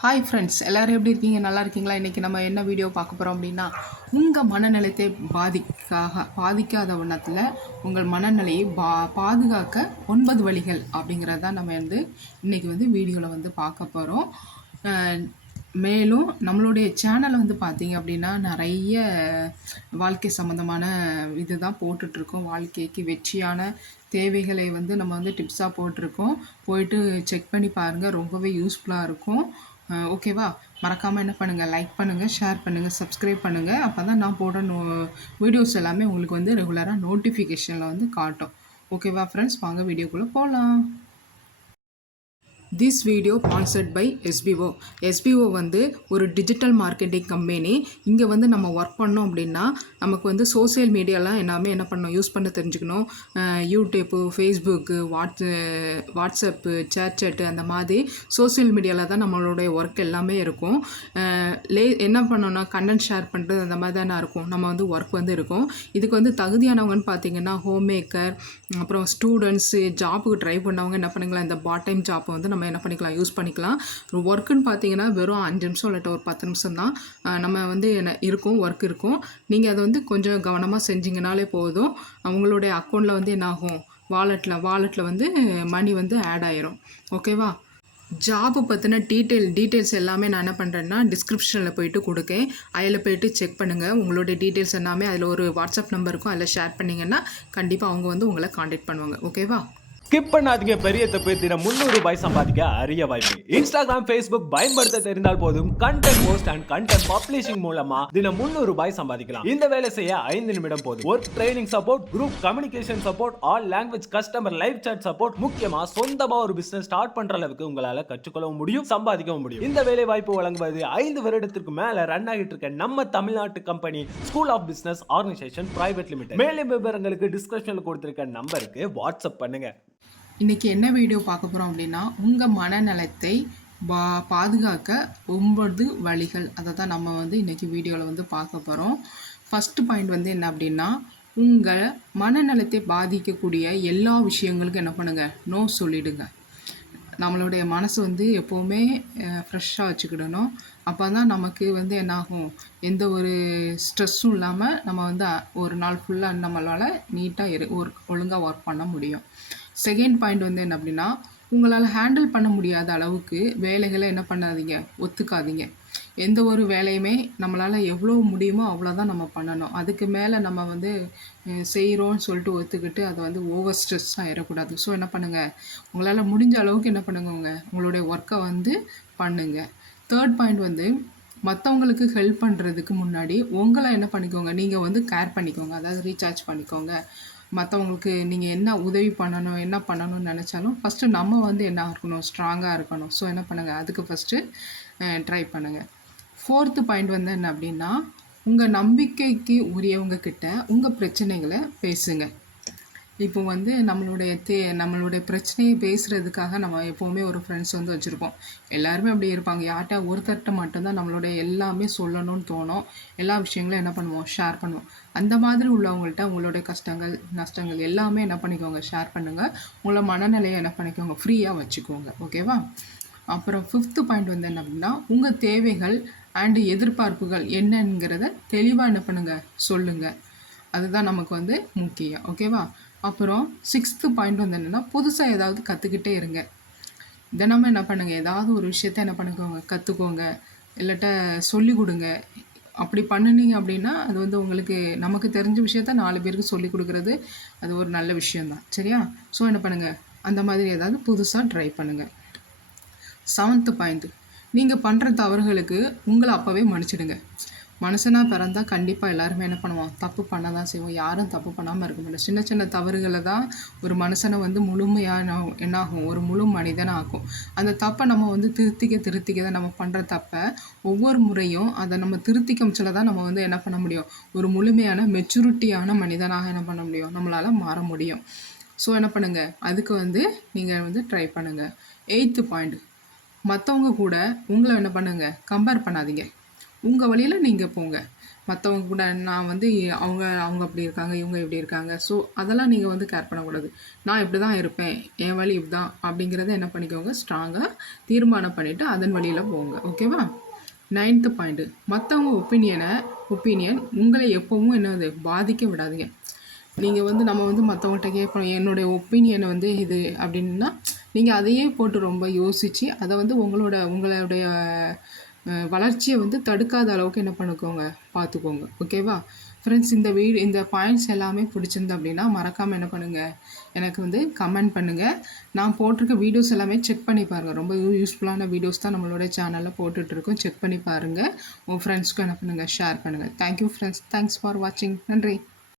Hi friends, எல்லோரும் எப்படி இருக்கீங்க? நல்லா இருக்கீங்களா? இன்றைக்கி நம்ம என்ன வீடியோ பார்க்க போகிறோம் அப்படின்னா, உங்கள் மனநிலையத்தை பாதிக்காத வண்ணத்தில் உங்கள் மனநிலையை பாதுகாக்க 9 வழிகள் அப்படிங்கிறது தான் நம்ம இன்றைக்கி வீடியோவில் பார்க்க போகிறோம். மேலும் நம்மளுடைய சேனலை பார்த்தீங்க அப்படின்னா நிறைய வாழ்க்கை சம்மந்தமான இது தான் போட்டுட்ருக்கோம். வாழ்க்கைக்கு வெற்றியான தேவைகளை நம்ம டிப்ஸாக போட்டிருக்கோம். போயிட்டு செக் பண்ணி பாருங்கள், ரொம்பவே யூஸ்ஃபுல்லாக இருக்கும். ஓகேவா? மறக்காமல் என்ன பண்ணுங்கள், லைக் பண்ணுங்கள், ஷேர் பண்ணுங்கள், சப்ஸ்கிரைப் பண்ணுங்கள். அப்போ தான் நான் போடுற வீடியோஸ் எல்லாமே உங்களுக்கு ரெகுலராக நோட்டிஃபிகேஷனில் காட்டும். ஓகேவா ஃப்ரெண்ட்ஸ்? வாங்க வீடியோக்குள்ளே போகலாம். This video sponsored by SBO. SBO ஒரு டிஜிட்டல் மார்க்கெட்டிங் கம்பெனி. இங்கே நம்ம ஒர்க் பண்ணோம் அப்படின்னா நமக்கு சோசியல் மீடியாலாம் எல்லாமே என்ன பண்ணணும், யூஸ் பண்ண தெரிஞ்சுக்கணும். யூடியூப்பு, ஃபேஸ்புக்கு, வாட்ஸ்அப்பு, சேட்டு அந்த மாதிரி சோசியல் மீடியாவில் தான் நம்மளுடைய ஒர்க் எல்லாமே இருக்கும். என்ன பண்ணோன்னா கண்டென்ட் ஷேர் பண்ணுறது அந்த மாதிரி தானே இருக்கும். நம்ம ஒர்க் இருக்கும். இதுக்கு தகுதியானவங்கன்னு பார்த்தீங்கன்னா ஹோம் மேக்கர், அப்புறம் ஸ்டூடெண்ட்ஸு, ஜாப்புக்கு ட்ரை பண்ணவங்க என்ன பண்ணுங்களா, இந்த பார்ட் டைம் ஜாப்பை நம்ம என்ன பண்ணிக்கலாம், யூஸ் பண்ணிக்கலாம். ஒர்க்குன்னு பார்த்தீங்கன்னா வெறும் 5 நிமிஷம் இல்லாட்ட ஒரு 10 நிமிஷம் தான் நம்ம என்ன இருக்கும், ஒர்க் இருக்கும். நீங்கள் அதை கொஞ்சம் கவனமாக செஞ்சிங்கனாலே போதும். அவங்களுடைய அக்கௌண்ட்டில் என்ன ஆகும், வாலெட்டில் மணி ஆட் ஆயிரும். ஓகேவா? ஜாபு பற்றின டீட்டெயில்ஸ் எல்லாமே நான் என்ன பண்ணுறேன்னா டிஸ்கிரிப்ஷனில் போயிட்டு கொடுக்கேன். அதில் போய்ட்டு செக் பண்ணுங்கள். உங்களுடைய டீட்டெயில்ஸ் எல்லாமே அதில் ஒரு வாட்ஸ்அப் நம்பர் இருக்கும். அதில் ஷேர் பண்ணிங்கன்னா கண்டிப்பாக அவங்க உங்களை காண்டாக்ட் பண்ணுவாங்க. ஓகேவா? ஸ்கிப் பண்ணாதீங்க. பெரிய தப்பு. தினம் 300 ரூபாய் சம்பாதிக்க அரிய வாய்ப்பு. இன்ஸ்டாகிராம், ஃபேஸ்புக் பயன்படுத்த தெரிந்தால் போதும். Content post and content publishing மூலமா தினம் 300 ரூபாய் சம்பாதிக்கலாம். இந்த வேலை செய்ய 5 நிமிடம் போதும். Work training support, group communication support, all language customer live chat support. முக்கியமா சொந்தமா ஒரு பிசினஸ் ஸ்டார்ட் பண்ற அளவுக்கு உங்களால கற்றுக்கொள்ளவும் முடியும், சம்பாதிக்கவும் முடியும். இந்த வேலை வாய்ப்பு வழங்குவது 5 வருடத்திற்கு மேல ரன் ஆகிட்டு இருக்க நம்ம தமிழ்நாட்டு company school of business organisation private limited. மேலும் விவரங்களுக்கு டிஸ்கிரிப்ஷன்ல கொடுத்திருக்க நம்பருக்கு வாட்ஸ்அப் பண்ணுங்க. இன்றைக்கி என்ன வீடியோ பார்க்க போகிறோம் அப்படின்னா, உங்கள் மனநலத்தை பாதுகாக்க 9 வழிகள். அதை தான் நம்ம இன்றைக்கி வீடியோவில் பார்க்க போகிறோம். ஃபஸ்ட்டு பாயிண்ட் என்ன அப்படின்னா, உங்கள் மனநலத்தை பாதிக்கக்கூடிய எல்லா விஷயங்களுக்கும் என்ன பண்ணுங்கள், நோ சொல்லிவிடுங்க. நம்மளுடைய மனசு எப்போவுமே ஃப்ரெஷ்ஷாக வச்சுக்கிடணும். அப்போ தான் நமக்கு என்னாகும், எந்த ஒரு ஸ்ட்ரெஸ்ஸும் இல்லாமல் நம்ம ஒரு நாள் ஃபுல்லாக நம்மளால் நீட்டாக ஒழுங்காக ஒர்க் பண்ண முடியும். செகண்ட் பாயிண்ட் என்ன அப்படின்னா, உங்களால் ஹேண்டில் பண்ண முடியாத அளவுக்கு வேலைகளை என்ன பண்ணாதீங்க, ஒத்துக்காதீங்க. எந்த ஒரு வேலையுமே நம்மளால் எவ்வளோ முடியுமோ அவ்வளோதான் நம்ம பண்ணணும். அதுக்கு மேலே நம்ம செய்கிறோன்னு சொல்லிட்டு ஒத்துக்கிட்டு அதை ஓவர் ஸ்ட்ரெஸ் ஆகிடக்கூடாது. ஸோ என்ன பண்ணுங்கள், உங்களால் முடிஞ்ச அளவுக்கு என்ன பண்ணுங்க, உங்களுடைய ஒர்க்கை பண்ணுங்கள். தேர்ட் பாயிண்ட் மற்றவங்களுக்கு ஹெல்ப் பண்ணுறதுக்கு முன்னாடி உங்களை என்ன பண்ணிக்கோங்க, நீங்கள் கேர் பண்ணிக்கோங்க. அதாவது ரீசார்ஜ் பண்ணிக்கோங்க. மற்றவங்களுக்கு நீங்கள் என்ன உதவி பண்ணணும், என்ன பண்ணணும்னு நினச்சாலும் ஃபஸ்ட்டு நம்ம என்ன இருக்கணும், ஸ்ட்ராங்காக இருக்கணும். ஸோ என்ன பண்ணுங்கள், அதுக்கு ஃபஸ்ட்டு ட்ரை பண்ணுங்கள். ஃபோர்த்து பாயிண்ட் என்ன அப்படின்னா, உங்கள் நம்பிக்கைக்கு உரியவங்க கிட்ட உங்கள் பிரச்சனைகளை பேசுங்க. இப்போ நம்மளுடைய பிரச்சனையை பேசுகிறதுக்காக நம்ம எப்போவுமே ஒரு ஃப்ரெண்ட்ஸ் வச்சுருப்போம். எல்லாருமே அப்படி இருப்பாங்க. யார்கிட்ட ஒருத்தர்கிட்ட மட்டும்தான் நம்மளுடைய எல்லாமே சொல்லணும்னு தோணும். எல்லா விஷயங்களும் என்ன பண்ணுவோம், ஷேர் பண்ணுவோம். அந்த மாதிரி உள்ளவங்கள்ட்ட உங்களுடைய கஷ்டங்கள், நஷ்டங்கள் எல்லாமே என்ன பண்ணிக்கோங்க, ஷேர் பண்ணுங்கள். உங்களை மனநிலையை என்ன பண்ணிக்கோங்க, ஃப்ரீயாக வச்சுக்கோங்க. ஓகேவா? அப்புறம் ஃபிஃப்த்து பாயிண்ட் என்ன அப்படின்னா, உங்கள் தேவைகள் அண்டு எதிர்பார்ப்புகள் என்னங்கிறத தெளிவாக என்ன பண்ணுங்கள், சொல்லுங்கள். அதுதான் நமக்கு முக்கியம். ஓகேவா? அப்புறம் சிக்ஸ்த்து பாயிண்ட் என்னென்னா, புதுசாக ஏதாவது கற்றுக்கிட்டே இருங்க. தினமும் என்ன பண்ணுங்கள், ஏதாவது ஒரு விஷயத்த என்ன பண்ணிக்கோங்க, கற்றுக்கோங்க. இல்லாட்ட சொல்லிக் கொடுங்க. அப்படி பண்ணினீங்க அப்படின்னா அது உங்களுக்கு நமக்கு தெரிஞ்ச விஷயத்த 4 பேருக்கு சொல்லிக் கொடுக்குறது அது ஒரு நல்ல விஷயந்தான். சரியா? ஸோ என்ன பண்ணுங்கள், அந்த மாதிரி ஏதாவது புதுசாக ட்ரை பண்ணுங்கள். செவன்த்து பாயிண்ட், நீங்கள் பண்ணுற தவறுகளுக்கு உங்களை அப்போவே மன்னிச்சிடுங்க. மனுஷனாக பிறந்தால் கண்டிப்பாக எல்லாருமே என்ன பண்ணுவோம், தப்பு பண்ண தான் செய்வோம். யாரும் தப்பு பண்ணாமல் இருக்க மாட்டோம். சின்ன சின்ன தவறுகளை தான் ஒரு மனுஷனை முழுமையான என்னாகும், ஒரு முழு மனிதனாகும். அந்த தப்பை நம்ம திருத்திக்க தான் நம்ம பண்ணுற தப்பை ஒவ்வொரு முறையும் அதை நம்ம திருத்திக்க தான் நம்ம என்ன பண்ண முடியும், ஒரு முழுமையான மெச்சூரிட்டியான மனிதனாக என்ன பண்ண முடியும், நம்மளால் மாற முடியும். ஸோ என்ன பண்ணுங்கள், அதுக்கு நீங்கள் ட்ரை பண்ணுங்கள். எயித்து பாயிண்ட், மற்றவங்க கூட உங்களை என்ன பண்ணுங்கள், கம்பேர் பண்ணாதீங்க. உங்கள் வழியில் நீங்கள் போங்க. மற்றவங்க கூட நான் வந்து அவங்க அவங்க அப்படி இருக்காங்க, இவங்க இப்படி இருக்காங்க. ஸோ அதெல்லாம் நீங்கள் வந்து கேர் பண்ணக்கூடாது. நான் இப்படி தான் இருப்பேன், என் வழி இப்படிதான் அப்படிங்கிறத என்ன பண்ணிக்கோங்க, ஸ்ட்ராங்காக தீர்மானம் பண்ணிவிட்டு அதன் வழியில் போங்க. ஓகேவா? 9th பாயிண்ட்டு, மற்றவங்க ஒப்பீனியன் உங்களை எப்பவும் என்னது பாதிக்க விடாதீங்க. நீங்கள் வந்து நம்ம வந்து மற்றவங்கள்ட்ட கேட்போம், என்னுடைய ஒப்பீனியனை வந்து இது அப்படின்னா, நீங்கள் அதையே போட்டு ரொம்ப யோசித்து அதை வந்து உங்களுடைய வளர்ச்சியை வந்து தடுக்காத அளவுக்கு என்ன பண்ணிக்கோங்க, பார்த்துக்கோங்க. ஓகேவா ஃப்ரெண்ட்ஸ்? இந்த பாயிண்ட்ஸ் எல்லாமே பிடிச்சிருந்து அப்படின்னா மறக்காமல் என்ன பண்ணுங்கள், எனக்கு வந்து கமெண்ட் பண்ணுங்கள். நான் போட்டிருக்க வீடியோஸ் எல்லாமே செக் பண்ணி பாருங்கள். ரொம்ப யூஸ்ஃபுல்லான வீடியோஸ் தான் நம்மளோட சேனலில் போட்டுட்ருக்கோம். செக் பண்ணி பாருங்கள். உங்கள் ஃப்ரெண்ட்ஸ்க்கும் என்ன பண்ணுங்கள், ஷேர் பண்ணுங்கள். Thank you friends. தேங்க்ஸ் ஃபார் வாட்சிங். நன்றி.